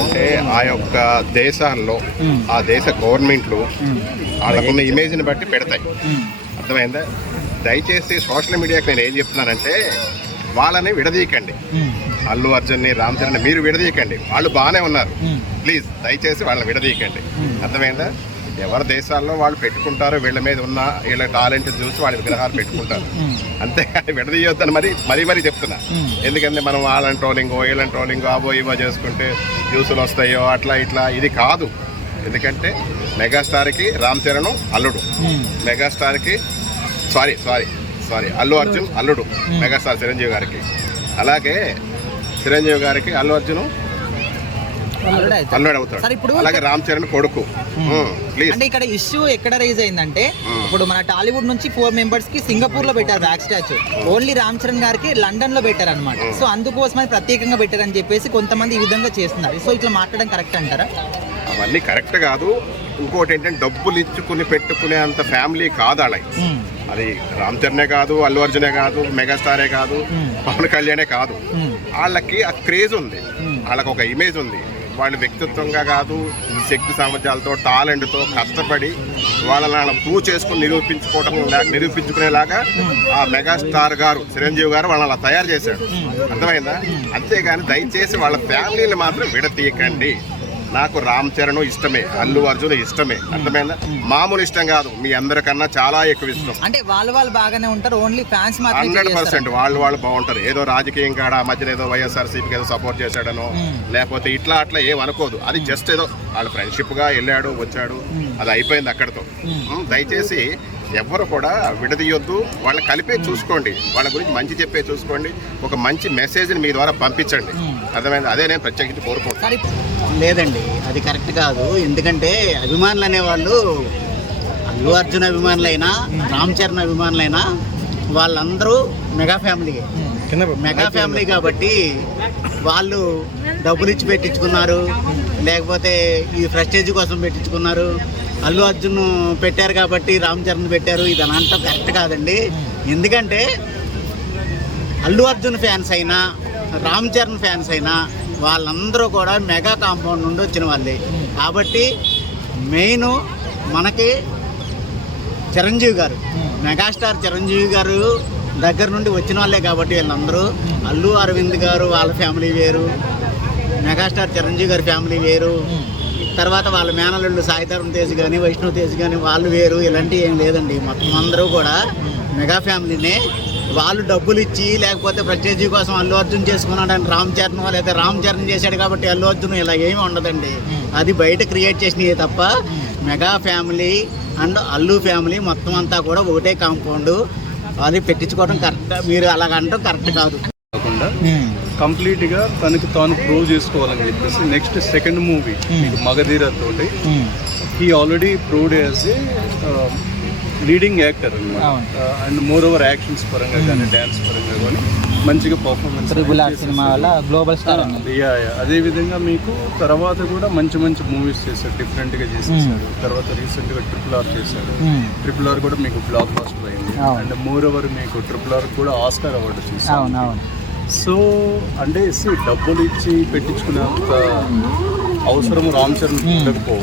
అంటే ఆ యొక్క దేశాల్లో ఆ దేశ గవర్నమెంట్లు వాళ్ళకున్న ఇమేజ్ని బట్టి పెడతాయి. అర్థమైందా? దయచేసి సోషల్ మీడియాకి నేను ఏం చెప్తున్నానంటే వాళ్ళని విడదీయకండి. అల్లు అర్జున్ని, రామ్ చరణ్ మీరు విడదీయకండి. వాళ్ళు బాగానే ఉన్నారు. ప్లీజ్ దయచేసి వాళ్ళని విడదీయకండి. అర్థమైందా? ఎవరి దేశాల్లో వాళ్ళు పెట్టుకుంటారో, వీళ్ళ మీద ఉన్న వీళ్ళ టాలెంట్ చూసి వాళ్ళ విగ్రహాలు పెట్టుకుంటారు. అంతేగాని విడదీయొద్దని మరీ చెప్తున్నా. ఎందుకంటే మనం వాళ్ళని ట్రోలింగో వీళ్ళని ట్రోలింగో అవో ఇవో చేసుకుంటే న్యూస్లు వస్తాయో అట్లా ఇట్లా. ఇది కాదు. ఎందుకంటే మెగాస్టార్కి రామ్ చరణ్ అల్లుడు, మెగాస్టార్కి సారీ అల్లు అర్జున్ అల్లుడు మెగాస్టార్ చిరంజీవి గారికి. అలాగే చిరంజీవి గారికి అల్లు అర్జున్ అల్లుడు అవుతాడు. అలాగే రామ్ చరణ్ కొడుకు. అంటే ఇక్కడ ఇష్యూ ఎక్కడ రైజ్ అయిందంటే, ఇప్పుడు మన టాలీవుడ్ నుంచి 4 మెంబర్స్ కి సింగపూర్ లో పెట్టారు back statue, only Ram Charan గారికి లండన్ లో పెట్టారు అనమాట. సో అందుకోసమని ప్రత్యేకంగా పెట్టారని చెప్పేసి కొంతమంది ఈ విధంగా చేస్తున్నారు. సో ఇట్లా మాట్లాడడం కరెక్ట్ అంటారా? అవన్నీ కరెక్ట్ కాదు. ఇంకోటి ఏంటంటే డబ్బులు ఇచ్చుకుని పెట్టుకునే అంత ఫ్యామిలీ కాదు అలాగే. అది రామ్ చరణే కాదు, అల్లు అర్జునే కాదు, మెగాస్టారే కాదు, పవన్ కళ్యాణే కాదు. వాళ్ళకి ఆ క్రేజ్ ఉంది, వాళ్ళకి ఒక ఇమేజ్ ఉంది. వాళ్ళు వ్యక్తిత్వంగా కాదు, శక్తి సామర్థ్యాలతో టాలెంట్తో కష్టపడి వాళ్ళని ప్రూవ్ చేసుకుని నిరూపించుకునేలాగా ఆ మెగాస్టార్ గారు చిరంజీవి గారు వాళ్ళని అలా తయారు చేశాడు. అర్థమైందా? అంతేగాని దయచేసి వాళ్ళ ఫ్యామిలీని మాత్రం విడతీయకండి. నాకు రామ్ చరణ్ ఇష్టమే, అల్లు అర్జున్ ఇష్టమే. అర్థమైందా? మామూలు ఇష్టం కాదు, మీ అందరికన్నా చాలా ఎక్కువ ఇష్టం. అంటే వాళ్ళు బాగానే ఉంటారు, ఓన్లీ ఫ్యాన్స్ 100% వాళ్ళు బాగుంటారు. ఏదో రాజకీయం కాడ మధ్యలో ఏదో వైఎస్ఆర్సీపీకి ఏదో సపోర్ట్ చేశాడనో లేకపోతే ఇట్లా అట్లా ఏం అనుకోదు. అది జస్ట్ ఏదో వాళ్ళ ఫ్రెండ్షిప్ గా వెళ్ళాడు వచ్చాడు, అది అయిపోయింది అక్కడితో. దయచేసి ఎవరు కూడా విడదీయొద్దు. వాళ్ళని కలిపే చూసుకోండి, వాళ్ళ గురించి మంచి చెప్పే చూసుకోండి, ఒక మంచి మెసేజ్ని మీ ద్వారా పంపించండి. అర్థమైంది? అదే నేను ప్రత్యేకించి కోరుకుంటాను. లేదండి, అది కరెక్ట్ కాదు. ఎందుకంటే అభిమానులు అనేవాళ్ళు అల్లు అర్జున్ అభిమానులైనా రామ్ చరణ్ అభిమానులైనా వాళ్ళందరూ మెగా ఫ్యామిలీ కాబట్టి వాళ్ళు డబ్బులు ఇచ్చి పెట్టించుకున్నారు, లేకపోతే ఈ ప్రెస్టేజ్ కోసం పెట్టించుకున్నారు. అల్లు అర్జున్ పెట్టారు కాబట్టి రామ్ చరణ్ పెట్టారు, ఇది అనంతా కరెక్ట్ కాదండి. ఎందుకంటే అల్లు అర్జున్ ఫ్యాన్స్ అయినా రామ్ చరణ్ ఫ్యాన్స్ అయినా వాళ్ళందరూ కూడా మెగా కాంపౌండ్ నుండి వచ్చిన వాళ్ళే కాబట్టి మెయిన్ మనకి చిరంజీవి గారు, మెగాస్టార్ చిరంజీవి గారు దగ్గర నుండి వచ్చిన వాళ్ళే కాబట్టి వీళ్ళందరూ. అల్లు అరవింద్ గారు వాళ్ళ ఫ్యామిలీ వేరు, మెగాస్టార్ చిరంజీవి గారి ఫ్యామిలీ వేరు, తర్వాత వాళ్ళ మేనల్లుళ్ళు సాయిధరం తేజ్ కానీ వైష్ణవ్ తేజ్ కానీ వాళ్ళు వేరు. ఇలాంటివి ఏం లేదండి, మొత్తం అందరూ కూడా మెగా ఫ్యామిలీనే. వాళ్ళు డబ్బులు ఇచ్చి లేకపోతే ప్రత్యేజీ కోసం అల్లు అర్జున్ చేసుకున్నాడని రామ్ చరణ్, లేకపోతే రామ్ చరణ్ చేశాడు కాబట్టి అల్లు అర్జున్, ఇలా ఏమీ ఉండదండి. అది బయట క్రియేట్ చేసినవి తప్ప mega family and Allu family మొత్తం అంతా కూడా ఒకటే కాంపౌండ్. అది పెట్టించుకోవడం కరెక్ట్, మీరు అలాగంటాం కరెక్ట్ కాదు. కాకుండా కంప్లీట్గా తనకి తాను ప్రూవ్ చేసుకోవాలని చెప్పేసి నెక్స్ట్ సెకండ్ మూవీ మగధీర తోటి he already proved as a leading actor అనమాట. అండ్ మోర్ ఓవర్ యాక్షన్స్ పరంగా కానీ డ్యాన్స్ పరంగా కానీ మంచిగా పర్ఫార్మెన్స్ సినిమా వల్ల గ్లోబల్ స్టార్. అదేవిధంగా మీకు తర్వాత కూడా మంచి మూవీస్ చేశాడు, డిఫరెంట్గా చేసేసాడు. తర్వాత రీసెంట్గా RRR చేశాడు. RRR కూడా మీకు బ్లాక్ బాస్టర్ అయింది. అండ్ మోర్ ఓవర్ మీకు RRR కూడా ఆస్కార్ అవార్డు చేశాడు. సో అంటే డబ్బులు ఇచ్చి పెట్టించుకునేంత అవసరం రామ్ చరణ్ ఉండకపోవచ్చు.